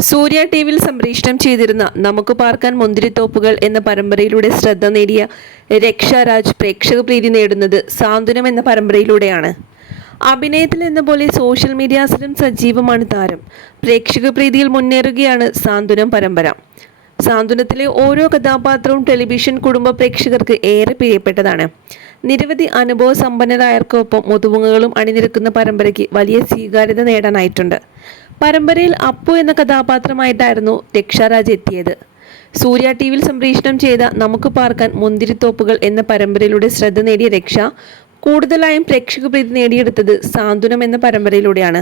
സൂര്യ T വിയിൽ സംപ്രേഷണം ചെയ്തിരുന്ന നമുക്ക് പാർക്കാൻ മുന്തിരിത്തോപ്പുകൾ എന്ന പരമ്പരയിലൂടെ ശ്രദ്ധ നേടിയ രക്ഷാരാജ് പ്രേക്ഷക പ്രീതി നേടുന്നത് സാന്ത്വനം എന്ന പരമ്പരയിലൂടെയാണ്. അഭിനയത്തിൽ എന്ന പോലെ സോഷ്യൽ മീഡിയാസിലും സജീവമാണ് താരം. പ്രേക്ഷക പ്രീതിയിൽ മുന്നേറുകയാണ് സാന്ത്വനം പരമ്പര. സാന്ത്വനത്തിലെ ഓരോ കഥാപാത്രവും ടെലിവിഷൻ കുടുംബ പ്രേക്ഷകർക്ക് ഏറെ പ്രിയപ്പെട്ടതാണ്. നിരവധി അനുഭവ സമ്പന്നരായർക്കൊപ്പം മുതുമുങ്ങകളും അണിനിരക്കുന്ന പരമ്പരയ്ക്ക് വലിയ സ്വീകാര്യത നേടാനായിട്ടുണ്ട്. പരമ്പരയിൽ അപ്പു എന്ന കഥാപാത്രമായിട്ടായിരുന്നു രക്ഷാരാജ് എത്തിയത്. സൂര്യ ടി വിയിൽ സംപ്രേഷണം ചെയ്ത നമുക്ക് പാർക്കാൻ മുന്തിരിത്തോപ്പുകൾ എന്ന പരമ്പരയിലൂടെ ശ്രദ്ധ നേടിയ രക്ഷ കൂടുതലായും പ്രേക്ഷക പ്രീതി നേടിയെടുത്തത് സാന്ത്വനം എന്ന പരമ്പരയിലൂടെയാണ്.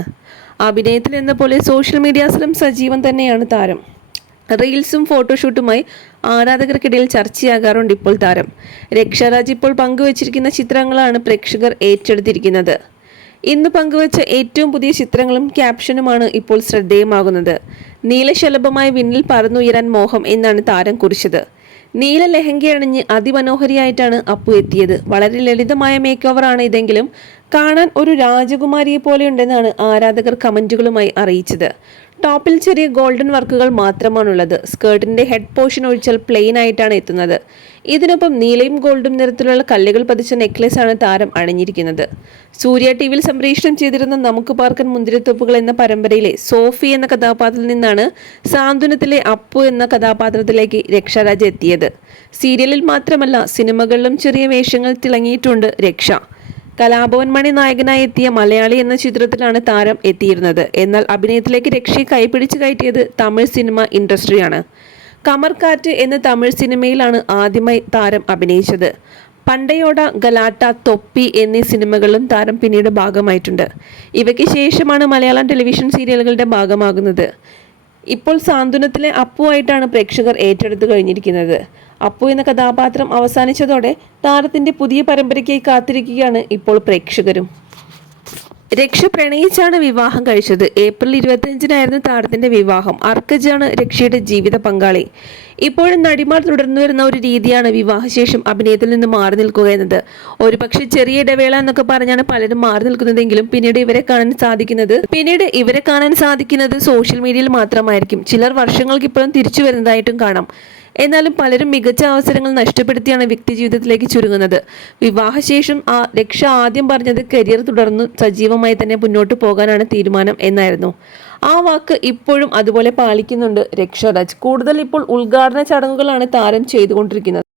അഭിനയത്തിൽ എന്ന പോലെ സോഷ്യൽ മീഡിയാസിലും സജീവം തന്നെയാണ് താരം. റീൽസും ഫോട്ടോഷൂട്ടുമായി ആരാധകർക്കിടയിൽ ചർച്ചയാകാറുണ്ട് ഇപ്പോൾ താരം. രക്ഷാരാജ് ഇപ്പോൾ പങ്കുവച്ചിരിക്കുന്ന ചിത്രങ്ങളാണ് പ്രേക്ഷകർ ഏറ്റെടുത്തിരിക്കുന്നത്. ഇന്ന് പങ്കുവച്ച ഏറ്റവും പുതിയ ചിത്രങ്ങളും ക്യാപ്ഷനുമാണ് ഇപ്പോൾ ശ്രദ്ധേയമാകുന്നത്. നീലശലഭമായ വിണ്ണിൽ പറന്നുയരാൻ മോഹം എന്നാണ് താരം കുറിച്ചത്. നീല ലഹങ്ക അണിഞ്ഞ് അതിമനോഹരിയായിട്ടാണ് അപ്പു എത്തിയത്. വളരെ ലളിതമായ മേക്ക് ഓവറാണ് ഇതെങ്കിലും കാണാൻ ഒരു രാജകുമാരിയെ പോലെയുണ്ടെന്നാണ് ആരാധകർ കമന്റുകളുമായി അറിയിച്ചത്. ടോപ്പിൽ ചെറിയ ഗോൾഡൻ വർക്കുകൾ മാത്രമാണുള്ളത്. സ്കേർട്ടിന്റെ ഹെഡ് പോർഷൻ ഒഴിച്ചാൽ പ്ലെയിൻ ആയിട്ടാണ് എത്തുന്നത്. ഇതിനൊപ്പം നീലയും ഗോൾഡും നിറത്തിലുള്ള കല്ലുകൾ പതിച്ച നെക്ലസ് ആണ് താരം അണിഞ്ഞിരിക്കുന്നത്. സൂര്യ ടി വിയിൽ സംപ്രേഷണം ചെയ്തിരുന്ന നമുക്ക് പാർക്കൻ മുന്തിരിത്തൊപ്പുകൾ എന്ന പരമ്പരയിലെ സോഫി എന്ന കഥാപാത്രത്തിൽ നിന്നാണ് സാന്ത്വനത്തിലെ അപ്പു എന്ന കഥാപാത്രത്തിലേക്ക് രക്ഷാരാജ് എത്തിയത്. സീരിയലിൽ മാത്രമല്ല സിനിമകളിലും ചെറിയ വേഷങ്ങൾ തിളങ്ങിയിട്ടുണ്ട് രക്ഷ. കലാഭവൻ മണി നായകനായി എത്തിയ മലയാളി എന്ന ചിത്രത്തിലാണ് താരം എത്തിയിരുന്നത്. എന്നാൽ അഭിനയത്തിലേക്ക് രക്ഷയെ കൈപിടിച്ച് കയറ്റിയത് തമിഴ് സിനിമ ഇൻഡസ്ട്രിയാണ്. കമർക്കാറ്റ് എന്ന തമിഴ് സിനിമയിലാണ് ആദ്യമായി താരം അഭിനയിച്ചത്. പണ്ടയോട ഗലാട്ട തൊപ്പി എന്നീ സിനിമകളും താരം പിന്നീട് ഭാഗമായിട്ടുണ്ട്. ഇവയ്ക്ക് ശേഷമാണ് മലയാളം ടെലിവിഷൻ സീരിയലുകളുടെ ഭാഗമാകുന്നത്. ഇപ്പോൾ സാന്ത്വനത്തിലെ അപ്പു ആയിട്ടാണ് പ്രേക്ഷകർ ഏറ്റെടുത്തു കഴിഞ്ഞിരിക്കുന്നത്. അപ്പു എന്ന കഥാപാത്രം അവസാനിച്ചതോടെ താരത്തിന്റെ പുതിയ പരമ്പരയ്ക്കായി കാത്തിരിക്കുകയാണ് ഇപ്പോൾ പ്രേക്ഷകരും. രക്ഷ പ്രണയിച്ചാണ് വിവാഹം കഴിച്ചത്. ഏപ്രിൽ ഇരുപത്തിയഞ്ചിനായിരുന്നു താരത്തിന്റെ വിവാഹം. അർക്കജാണ് രക്ഷയുടെ ജീവിത പങ്കാളി. ഇപ്പോഴും നടിമാർ തുടർന്നു വരുന്ന ഒരു രീതിയാണ് വിവാഹശേഷം അഭിനയത്തിൽ നിന്ന് മാറി നിൽക്കുക എന്നത്. ഒരുപക്ഷെ ചെറിയ ഇടവേള എന്നൊക്കെ പറഞ്ഞാണ് പലരും മാറി നിൽക്കുന്നതെങ്കിലും പിന്നീട് ഇവരെ കാണാൻ സാധിക്കുന്നത് പിന്നീട് ഇവരെ കാണാൻ സാധിക്കുന്നത് സോഷ്യൽ മീഡിയയിൽ മാത്രമായിരിക്കും. ചിലർ വർഷങ്ങൾക്ക് ഇപ്പോഴും തിരിച്ചു വരുന്നതായിട്ടും കാണാം. എന്നാലും പലരും മികച്ച അവസരങ്ങൾ നഷ്ടപ്പെടുത്തിയാണ് വ്യക്തി ജീവിതത്തിലേക്ക് ചുരുങ്ങുന്നത്. വിവാഹശേഷം ആ രക്ഷ ആദ്യം പറഞ്ഞത് കരിയർ തുടർന്ന് സജീവമായി തന്നെ മുന്നോട്ട് പോകാനാണ് തീരുമാനം എന്നായിരുന്നു. ആ വാക്ക് ഇപ്പോഴും അതുപോലെ പാലിക്കുന്നുണ്ട് രക്ഷരാജ്. കൂടുതൽ ഇപ്പോൾ ഉദ്ഘാടന ചടങ്ങുകളാണ് താരം ചെയ്തുകൊണ്ടിരിക്കുന്നത്.